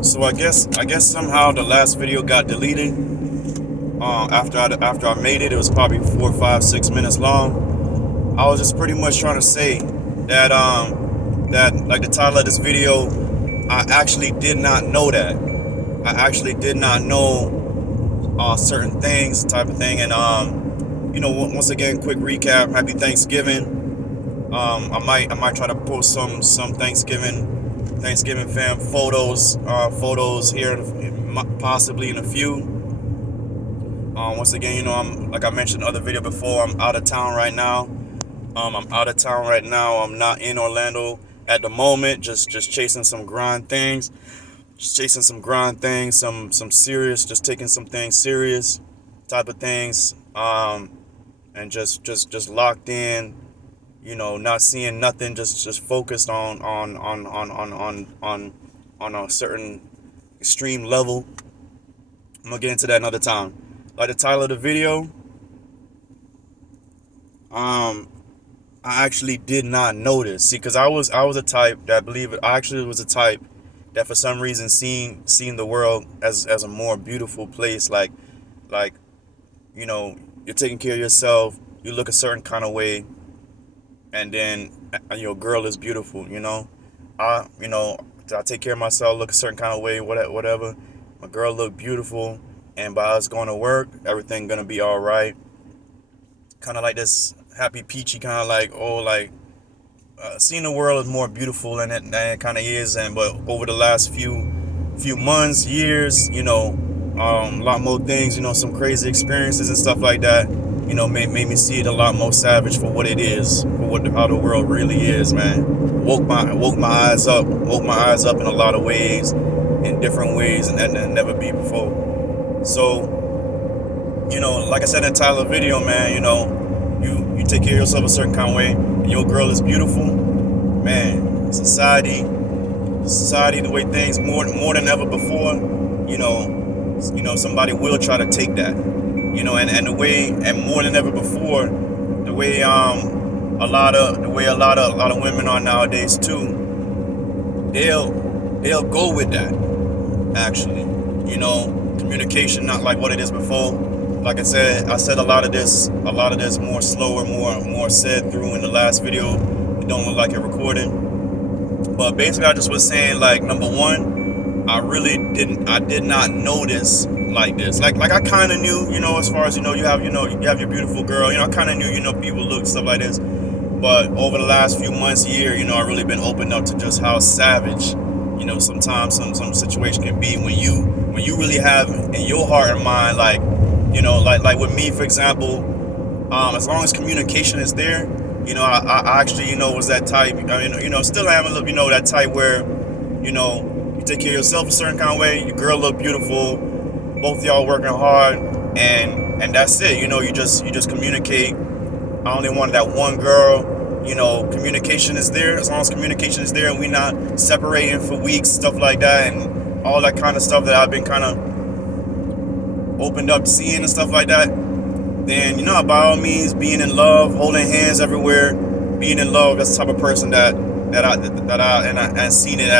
So I guess somehow the last video got deleted. After I made it, it was probably 4, 5, 6 minutes long. I was just pretty much trying to say that that like the title of this video, I actually did not know that. I actually did not know certain things, type of thing, and once again, quick recap. Happy Thanksgiving. I might try to post some Thanksgiving fam photos here, possibly in a few. Once again, I'm, like I mentioned in other video before, I'm out of town right now. I'm out of town right now. I'm not in Orlando at the moment. Just chasing some grind things. Just chasing some grind things. Some serious. Just taking some things serious, type of things. And just locked in. Not seeing nothing. Just focused on a certain extreme level. I'm gonna get into that another time. Like the title of the video, I actually did not notice. See, because I was a type that believe it. I actually was a type that for some reason seen the world as a more beautiful place. Like you're taking care of yourself. You look a certain kind of way, and then your girl is beautiful. I take care of myself, look a certain kind of way, whatever. My girl look beautiful, and by us going to work, everything gonna be all right. Kind of like this happy peachy kind of like seeing the world is more beautiful than it kind of is. And but over the last few months, years, a lot more things, some crazy experiences and stuff like that, made me see it a lot more savage for what it is, for how the world really is, man. Woke my eyes up in a lot of ways, in different ways, and that never be before. So, like I said in the title of the video, man, you take care of yourself a certain kind of way, and your girl is beautiful, man. Society, the way things more than ever before, somebody will try to take that, and the way, and more than ever before, the way a lot of women are nowadays too. They'll go with that. Actually, communication not like what it is before. Like I said a lot of this more slower, more said through in the last video. It don't look like it recorded. But basically, I just was saying, like, number one, I did not notice like this. Like I kind of knew, as far as you have your beautiful girl. I kind of knew, people look, stuff like this. But over the last few months, year, I really been opened up to just how savage, sometimes some situation can be when you really have in your heart and mind, like, like with me, for example, as long as communication is there, I actually, was that type. I mean, still am a little, that type where, you take care of yourself a certain kind of way. Your girl look beautiful. Both of y'all working hard, and that's it. You just communicate. I only wanted that one girl. Communication is there. As long as communication is there, and we're not separating for weeks, stuff like that, and all that kind of stuff that I've been kind of opened up seeing and stuff like that, then by all means, being in love, holding hands everywhere, being in love. That's the type of person that I seen it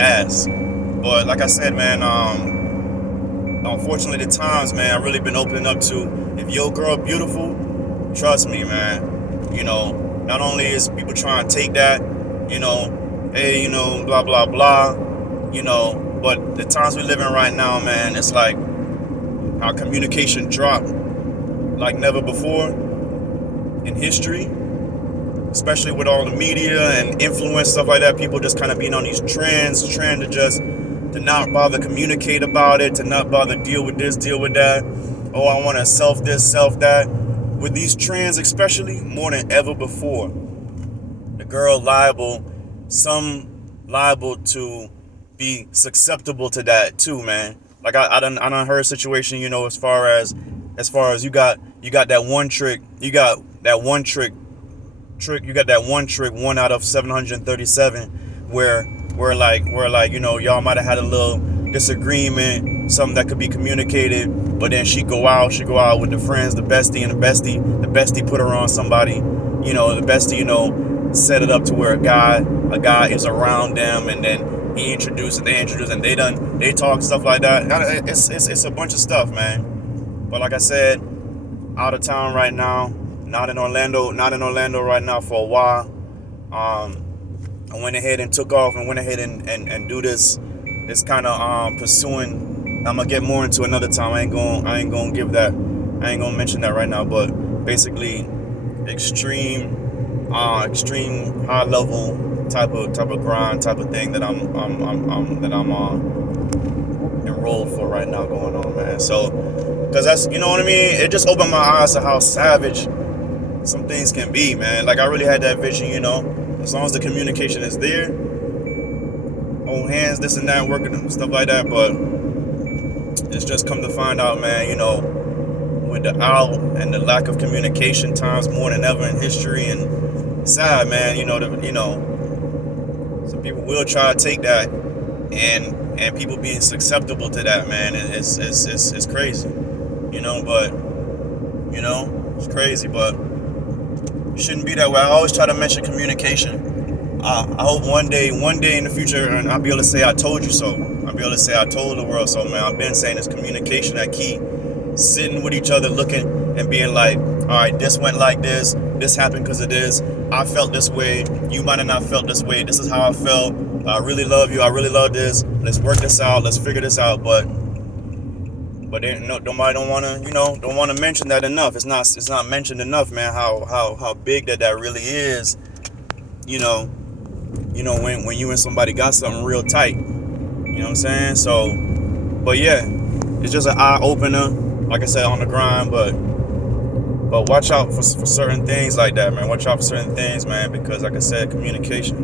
as. But like I said, man, unfortunately, the times, man, I've really been opening up to, if your girl beautiful, trust me, man. Not only is people trying to take that, hey, blah blah blah, but the times we live in right now, man, it's like our communication dropped like never before in history, especially with all the media and influence, stuff like that. People just kind of being on these trends, trying to not bother communicate about it, to not bother deal with this, deal with that. Oh, I want to self this, self that. With these trends, especially more than ever before, the girl liable to be susceptible to that too, man. Like I done heard a situation, as far as you got that one trick, one out of 737, where y'all might have had a little disagreement, something that could be communicated, but then she go out with the friends, the bestie, and the bestie put her on somebody, the bestie, set it up to where a guy a guy is around them, and then he introduced, they introduce, and they talk stuff like that. It's a bunch of stuff, man. But like I said, out of town right now, not in Orlando right now for a while. I went ahead and took off and went ahead and do this kind of pursuing. I'm gonna get more into another time. I ain't gonna give that. I ain't gonna mention that right now. But basically, extreme high level type of grind type of thing that I'm enrolled for right now going on, man. So, because that's, you know what I mean. It just opened my eyes to how savage some things can be, man. Like I really had that vision, you know. As long as the communication is there, hold hands, this and that, working and stuff like that. But it's just come to find out, man, you know, with the out and the lack of communication times more than ever in history, and sad, man, you know, some people will try to take that, and people being susceptible to that, man, it's crazy, you know. But you know, it's crazy, but shouldn't be that way. I always try to mention communication. I hope one day in the future, and I'll be able to say I told you so. I'll be able to say I told the world so, man. I've been saying this communication that key. Sitting with each other, looking and being like, all right, this went like this happened because of this. I felt this way. You might have not felt this way. This is how I felt. I really love you. I really love this. Let's work this out. Let's figure this out. But nobody don't want to mention that enough. It's not mentioned enough, man. How big that really is. You know, when you and somebody got something real tight. You know what I'm saying? So, but yeah, it's just an eye opener. Like I said, on the grind, but watch out for certain things like that, man. Watch out for certain things, man, because like I said, communication.